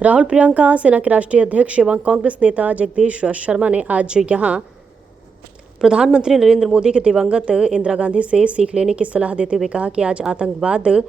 राहुल प्रियंका सेना के राष्ट्रीय अध्यक्ष एवं कांग्रेस नेता जगदीश शर्मा ने आज यहां प्रधानमंत्री नरेंद्र मोदी के दिवंगत इंदिरा गांधी से सीख लेने की सलाह देते हुए कहा कि आज आतंकवाद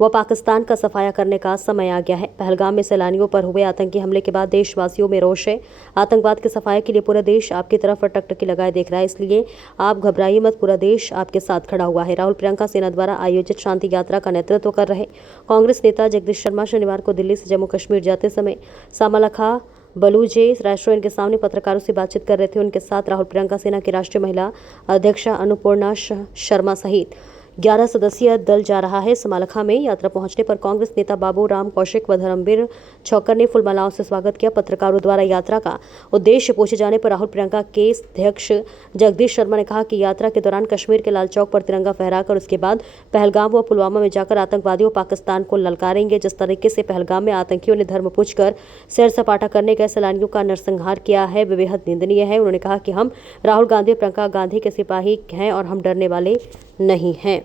व पाकिस्तान का सफाया करने का समय आ गया है। पहलगाम में सैलानियों पर हुए आतंकी हमले के बाद देशवासियों में रोष है। आतंकवाद के सफाया के लिए पूरा देश आपकी तरफ टकटकी लगाए देख रहा है, इसलिए आप घबराइए मत, पूरा देश आपके साथ खड़ा हुआ है। राहुल प्रियंका सेना द्वारा आयोजित शांति यात्रा का नेतृत्व कर रहे कांग्रेस नेता जगदीश शर्मा शनिवार को दिल्ली से जम्मू कश्मीर जाते समय सामालखा बलूजे रेस्टोरेंट के सामने पत्रकारों से बातचीत कर रहे थे। उनके साथ राहुल प्रियंका सेना की राष्ट्रीय महिला अध्यक्षा अन्नपूर्णा शर्मा सहित 11 सदस्यीय दल जा रहा है। समालखा में यात्रा पहुंचने पर कांग्रेस नेता बाबू राम कौशिक व धर्मवीर छौकर ने फूलमालाओं से स्वागत किया। पत्रकारों द्वारा यात्रा का उद्देश्य पूछे जाने पर राहुल प्रियंका के अध्यक्ष जगदीश शर्मा ने कहा कि यात्रा के दौरान कश्मीर के लाल चौक पर तिरंगा फहराकर उसके बाद पहलगाम व पुलवामा में जाकर आतंकवादियों पाकिस्तान को ललकारेंगे। जिस तरीके से पहलगाम में आतंकियों ने धर्म पूछकर सैर सपाटा करने गए सैलानियों का नरसंहार किया है, वे बेहद निंदनीय है। उन्होंने कहा कि हम राहुल गांधी और प्रियंका गांधी के सिपाही हैं और हम डरने वाले नहीं हैं।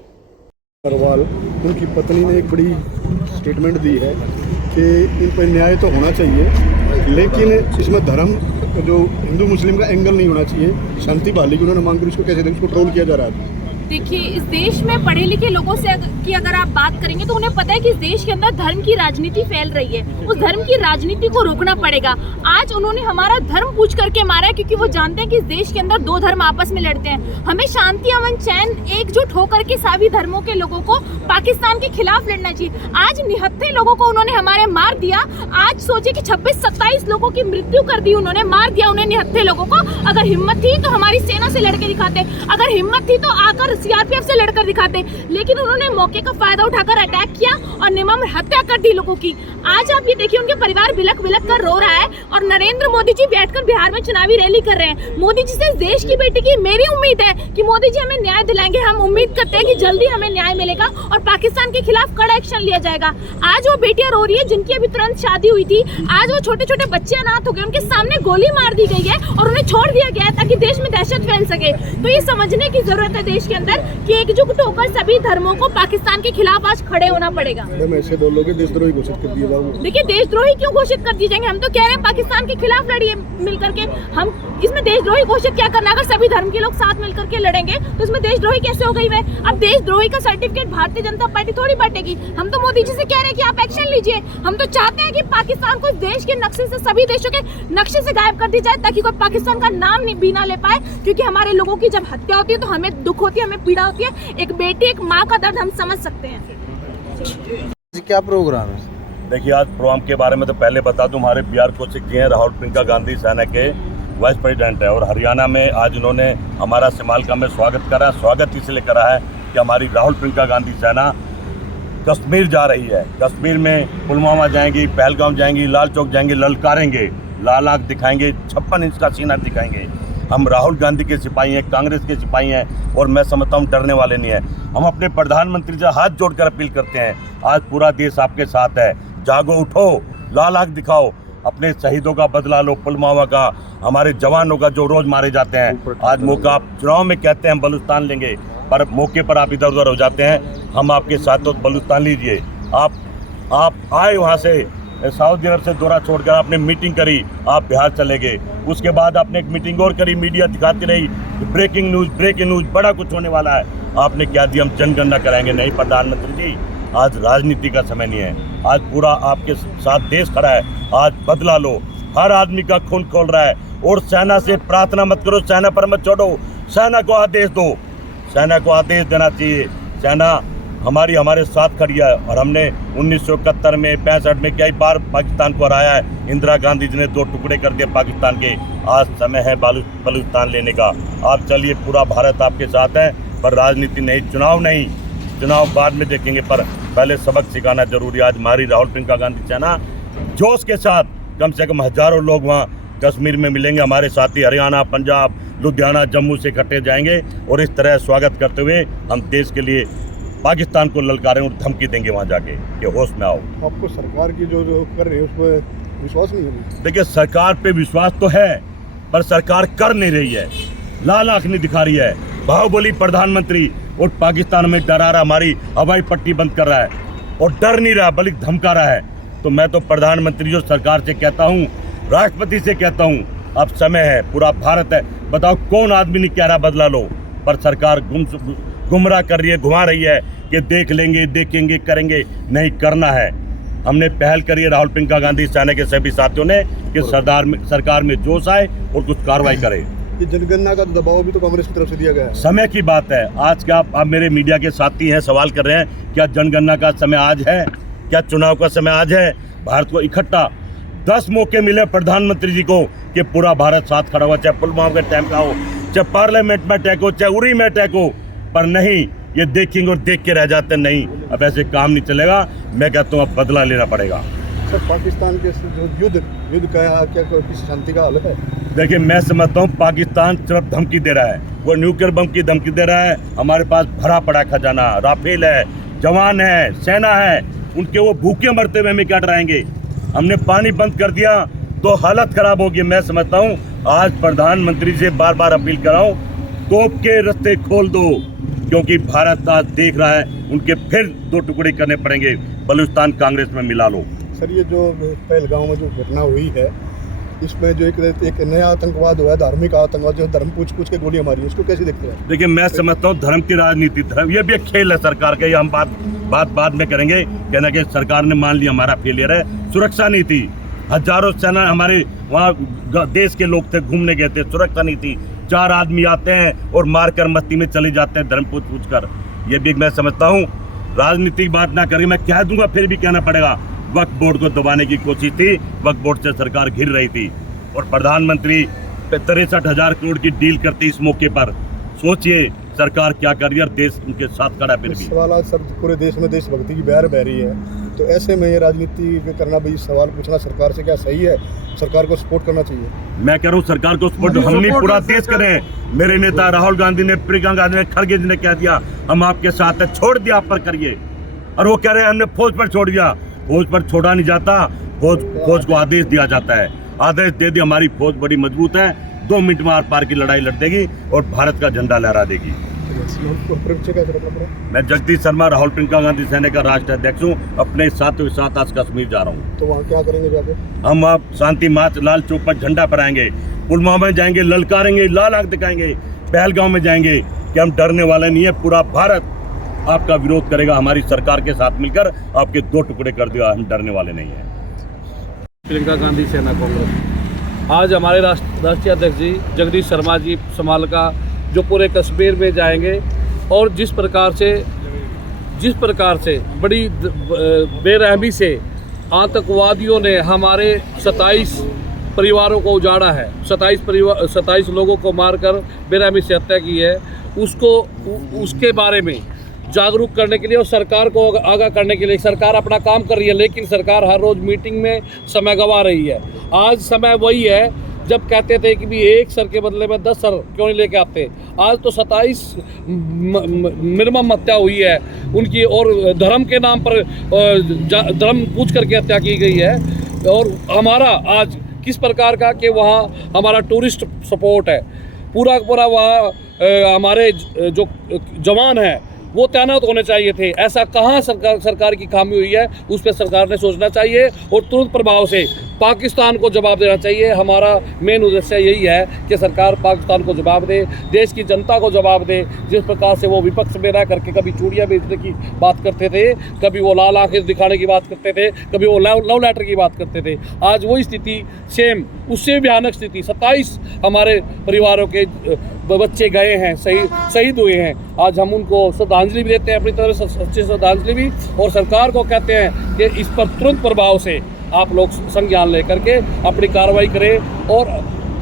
अग्रवाल उनकी पत्नी ने एक बड़ी स्टेटमेंट दी है कि इन पर न्याय तो होना चाहिए, लेकिन इसमें धर्म जो हिंदू मुस्लिम का एंगल नहीं होना चाहिए। शांति बहाली की उन्होंने मांग करी, उसको कैसे उसको ट्रोल किया जा रहा है। देखिए, इस देश में पढ़े लिखे लोगों से की अगर आप बात करेंगे तो उन्हें पता है कि इस देश के अंदर धर्म की राजनीति फैल रही है। उस धर्म की राजनीति को रोकना पड़ेगा। आज उन्होंने हमारा धर्म पूछ करके मारा है, क्योंकि वो जानते हैं कि इस देश के अंदर दो धर्म आपस में लड़ते हैं। हमें शांति, अमन, चैन, एकजुट होकर के सभी धर्मों के लोगों को पाकिस्तान के खिलाफ लड़ना चाहिए। आज 79 लोगों को उन्होंने हमारे मार दिया। आज सोचे कि 26-27 लोगों की मृत्यु कर दी, उन्होंने मार दिया उन्हें 79 लोगों को। अगर हिम्मत थी तो हमारी सेना से लड़के दिखाते, अगर हिम्मत थी तो आकर सीआरपीएफ से लड़कर दिखाते, लेकिन उन्होंने मौके का फायदा उठाकर अटैक किया और निर्मम हत्या कर दी लोगों की। आज आप ये देखिए, उनके परिवार बिलख बिलख कर रो रहा है और नरेंद्र मोदी जी बैठकर बिहार में चुनावी रैली कर रहे हैं। मोदी जी से इस देश की बेटी की मेरी उम्मीद है कि मोदी जी हमें न्याय दिलाएंगे। हम उम्मीद करते हैं कि जल्दी हमें न्याय मिलेगा और पाकिस्तान के खिलाफ कड़ा एक्शन लिया जाएगा। आज वो बेटियां रो रही है जिनकी अभी तुरंत शादी हुई थी, आज वो छोटे छोटे बच्चे अनाथ हो गए, उनके सामने गोली मार दी गई है और उन्हें छोड़ दिया गया है ताकि देश में दहशत फैल सके। तो ये समझने की जरूरत है देश के अंदर कि एकजुट होकर सभी धर्मों को पाकिस्तान के खिलाफ आज खड़े होना पड़ेगा। ऐसे बोलोगे देशद्रोही घोषित कर दिए जाओगे। देखिए, देशद्रोही क्यों घोषित कर दिए जाएंगे? हम तो कह रहे हैं पाकिस्तान के खिलाफ लड़िए मिलकर के। हम इसमें देशद्रोही घोषित क्या करना? अगर सभी धर्म के लोग साथ मिलकर के लड़ेंगे तो इसमें देशद्रोही कैसे हो गई? मैं अब देशद्रोही का सर्टिफिकेट भारतीय जनता पार्टी थोड़ी बांटेगी। हम तो मोदी जी से कह रहे हैं कि आप एक्शन लीजिए। हम तो चाहते हैं कि पाकिस्तान को देश के नक्शे से, सभी देशों के नक्शे से गायब कर दी जाए ताकि कोई पाकिस्तान का नाम भी ना ले पाए। क्योंकि हमारे लोगों की जब हत्या होती है तो हमें दुख होती है, हमें पीड़ा होती है। एक बेटी, एक माँ का दर्द हम समझ सकते हैं। क्या प्रोग्राम है? देखिए, आज प्रोग्राम के बारे में तो पहले बता दूं, हमारे बिहार कौशिक जी हैं, राहुल प्रियंका गांधी सेना के वाइस प्रेसिडेंट है और हरियाणा में आज उन्होंने हमारा समालखा में स्वागत करा। स्वागत इसलिए करा है कि हमारी राहुल प्रियंका गांधी सेना कश्मीर जा रही है। कश्मीर में पुलवामा जाएंगी, पहलगाम जाएंगी, लाल चौक जाएंगी, ललकारेंगे, लाल आंख दिखाएंगे, 56 इंच का सीना दिखाएंगे। हम राहुल गांधी के सिपाही हैं, कांग्रेस के सिपाही हैं और मैं समझता हूँ डरने वाले नहीं हैं। हम अपने प्रधानमंत्री से हाथ जोड़कर अपील करते हैं, आज पूरा देश आपके साथ है, जागो, उठो, लाल आंख दिखाओ, अपने शहीदों का बदला लो, पुलवामा का, हमारे जवानों का जो रोज मारे जाते हैं। आज मौका, आप चुनाव में कहते हैं हम बलूचिस्तान लेंगे, पर मौके पर आप इधर उधर हो जाते हैं। हम आपके साथ, तो बलूचिस्तान लीजिए। आप आए वहाँ से सऊदी अरब से दौरा छोड़कर आपने मीटिंग करी, आप बिहार चले गए। उसके बाद आपने एक मीटिंग और करी, मीडिया दिखाती रही, ब्रेकिंग न्यूज़, बड़ा कुछ होने वाला है। आपने क्या दिया, हम जनगणना कराएंगे। नहीं प्रधानमंत्री जी, आज राजनीति का समय नहीं है, आज पूरा आपके साथ देश खड़ा है। आज बदला लो, हर आदमी का खून खोल रहा है और सेना से प्रार्थना मत करो, सेना पर मत छोड़ो, सेना को आदेश दो, सेना को आदेश देना चाहिए। सेना हमारे साथ खड़ी है और हमने 1971 में, 65 में कई बार पाकिस्तान को हराया है। इंदिरा गांधी जी ने 2 टुकड़े कर दिए पाकिस्तान के। आज समय है बलूचिस्तान लेने का। आप चलिए, पूरा भारत आपके साथ है, पर राजनीति नहीं, चुनाव बाद में देखेंगे, पर पहले सबक सिखाना जरूरी। आज हमारी राहुल प्रियंका गांधी सेना जोश के साथ कम से कम हजारों लोग वहाँ कश्मीर में मिलेंगे। हमारे साथी हरियाणा, पंजाब, लुधियाना, जम्मू से इकट्ठे जाएंगे और इस तरह स्वागत करते हुए हम देश के लिए पाकिस्तान को ललकारें और धमकी देंगे वहाँ जाके कि होश में आओ। आपको सरकार की जो कर रही है उस पर विश्वास नहीं है? देखिए, सरकार पे विश्वास तो है, पर सरकार कर नहीं रही है, लाल आंख नहीं दिखा रही है। बाहुबली प्रधानमंत्री और पाकिस्तान में डरा रहा, हमारी हवाई पट्टी बंद कर रहा है और डर नहीं रहा बल्कि धमका रहा है। तो मैं तो प्रधानमंत्री और सरकार से कहता हूँ, राष्ट्रपति से कहता हूँ, अब समय है, पूरा भारत है, बताओ कौन आदमी नहीं कह रहा बदला लो, पर सरकार गुमराह कर रही है, घुमा रही है कि देख लेंगे, देखेंगे, करेंगे। नहीं, करना है। हमने पहल करी है राहुल प्रियंका गांधी सेना के सभी साथियों ने कि सरकार में जोश आए और कुछ कार्रवाई करे। ये जनगणना का दबाव भी तो कांग्रेस की तरफ से दिया गया है। समय की बात है। आज क्या आप मेरे मीडिया के साथी हैं, सवाल कर रहे हैं, क्या जनगणना का समय आज है? क्या चुनाव का समय आज है? भारत को इकट्ठा 10 मौके मिले प्रधानमंत्री जी को कि पूरा भारत साथ खड़ा हुआ, चाहे पुलवामा के टाइम का हो, चाहे पार्लियामेंट में अटैक हो, चाहे उरी में अटैक हो, पर नहीं, ये देखेंगे और देख के रह जाते। नहीं, अब ऐसे काम नहीं चलेगा। मैं कहता हूँ अब बदला लेना पड़ेगा। सर, पाकिस्तान के जो युद्ध का क्या किसी शांति का हल है? देखिए, मैं समझता हूँ पाकिस्तान सिर्फ धमकी दे रहा है, वो न्यूक्लियर बम की धमकी दे रहा है। हमारे पास भरा पड़ा खजाना, राफेल है, जवान है, सेना है, उनके वो भूखे मरते हुए हमें क्या डराएंगे? हमने पानी बंद कर दिया तो हालत खराब होगी। मैं समझता हूँ आज प्रधानमंत्री से बार बार अपील कर रहा हूँ, तोप के रास्ते खोल दो, क्योंकि भारत आज देख रहा है उनके फिर 2 टुकड़े करने पड़ेंगे। बलूचिस्तान कांग्रेस में मिला लो। सर, ये जो पहलगांव में जो घटना हुई है, इसमें जो एक नया आतंकवाद हुआ है, धार्मिक आतंकवाद, जो धर्म पूछ के गोलियां मारी, इसको कैसे देखते हैं? देखिए, मैं समझता हूँ धर्म की राजनीति, धर्म ये भी एक खेल है सरकार का। ये हम बात बाद में करेंगे। कहना कि सरकार ने मान लिया हमारा फेलियर है। सुरक्षा नीति, हजारों सेना हमारे वहाँ देश के लोग थे, घूमने गए थे, सुरक्षा नीति, 4 आदमी आते हैं और मारकर मस्ती में चले जाते हैं धर्म पूछ कर। ये भी मैं समझता हूँ राजनीतिक बात ना करें, मैं कह दूंगा, फिर भी कहना पड़ेगा। वक्फ बोर्ड को दबाने की कोशिश थी, वक्फ बोर्ड से सरकार घिर रही थी और प्रधानमंत्री 63,000 करोड़ की डील करती इस मौके पर। सोचिए सरकार क्या कर रही है, देश उनके साथ खड़ा। फिर भी सवाल आज सब पूरे देश में देशभक्ति की बहर बह रही है, तो ऐसे में ये राजनीति करना, भाई सवाल पूछना सरकार से क्या सही है? सरकार को सपोर्ट करना चाहिए। मैं कह रहा हूँ सरकार को सपोर्ट हम नहीं, पूरा देश करें। मेरे नेता राहुल गांधी ने, प्रियंका गांधी ने, खड़गे जी ने कह दिया हम आपके साथ है, छोड़ दिया आप पर करिए। और वो कह रहे हैं हमने फौज पर छोड़ दिया। फौज पर छोड़ा नहीं जाता, फौज को आदेश दिया जाता है। आदेश दे दी, हमारी फौज बड़ी मजबूत है, 2 मिनट में आर पार की लड़ाई लड़ देगी और भारत का झंडा लहरा देगी। मैं जगदीश शर्मा, राहुल प्रियंका गांधी सेना का राष्ट्रीय अध्यक्ष हूँ। अपने साथियों के साथ आज कश्मीर जा रहा हूँ। तो वहाँ क्या करेंगे जाके? हम आप शांति मार्च लाल चौक पर झंडा फहराएंगे, पुलवामा में जाएंगे, ललकारेंगे, लाल आंख दिखाएंगे, पहलगांव में जाएंगे कि हम डरने वाले नहीं है। पूरा भारत आपका विरोध करेगा, हमारी सरकार के साथ मिलकर आपके 2 टुकड़े कर दिया। हम डरने वाले नहीं हैं। प्रियंका गांधी सेना कांग्रेस आज हमारे राष्ट्रीय अध्यक्ष जी जगदीश शर्मा जी समाल का जो पूरे कश्मीर में जाएंगे और जिस प्रकार से बड़ी बेरहमी से आतंकवादियों ने हमारे 27 परिवारों को उजाड़ा है, 27 लोगों को मारकर बेरहमी से हत्या की है, उसके बारे में जागरूक करने के लिए और सरकार को आगाह करने के लिए सरकार अपना काम कर रही है। लेकिन सरकार हर रोज़ मीटिंग में समय गंवा रही है। आज समय वही है जब कहते थे कि भी 1 सर के बदले में 10 सर क्यों नहीं लेके आते। आज तो 27 निर्मम हत्या हुई है उनकी, और धर्म के नाम पर धर्म पूछ करके हत्या की गई है। और हमारा आज किस प्रकार का कि वहाँ हमारा टूरिस्ट सपोर्ट है, पूरा वहाँ हमारे जो जवान हैं वो तैनात होने चाहिए थे। ऐसा कहाँ सरकार की खामी हुई है, उस पर सरकार ने सोचना चाहिए और तुरंत प्रभाव से पाकिस्तान को जवाब देना चाहिए। हमारा मेन उद्देश्य यही है कि सरकार पाकिस्तान को जवाब दे, देश की जनता को जवाब दे। जिस प्रकार से वो विपक्ष में रह करके कभी चूड़ियाँ बेचने की बात करते थे, कभी वो लाल आंखें दिखाने की बात करते थे, कभी वो लव लेटर की बात करते थे, आज वही स्थिति सेम, उससे भी भयानक स्थिति। 27 हमारे परिवारों के बच्चे गए हैं, शहीद हुए हैं। आज हम उनको श्रद्धांजलि भी देते हैं, अपनी तरफ से सच्ची श्रद्धांजलि भी, और सरकार को कहते हैं कि इस पर तुरंत प्रभाव से आप लोग संज्ञान लेकर के अपनी कार्रवाई करें। और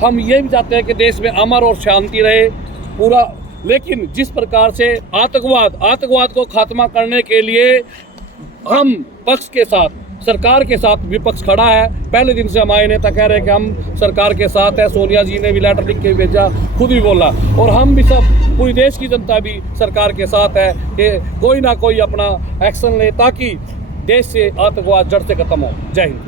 हम ये भी चाहते हैं कि देश में अमन और शांति रहे पूरा। लेकिन जिस प्रकार से आतंकवाद को खात्मा करने के लिए हम पक्ष के साथ, सरकार के साथ विपक्ष खड़ा है। पहले दिन से हमारे नेता कह रहे हैं कि हम सरकार के साथ है। सोनिया जी ने भी लेटर लिख के भेजा, खुद भी बोला, और हम भी सब, पूरी देश की जनता भी सरकार के साथ है कि कोई ना कोई अपना एक्शन ले ताकि देश से आतंकवाद जड़ से खत्म हो। जय हिंद।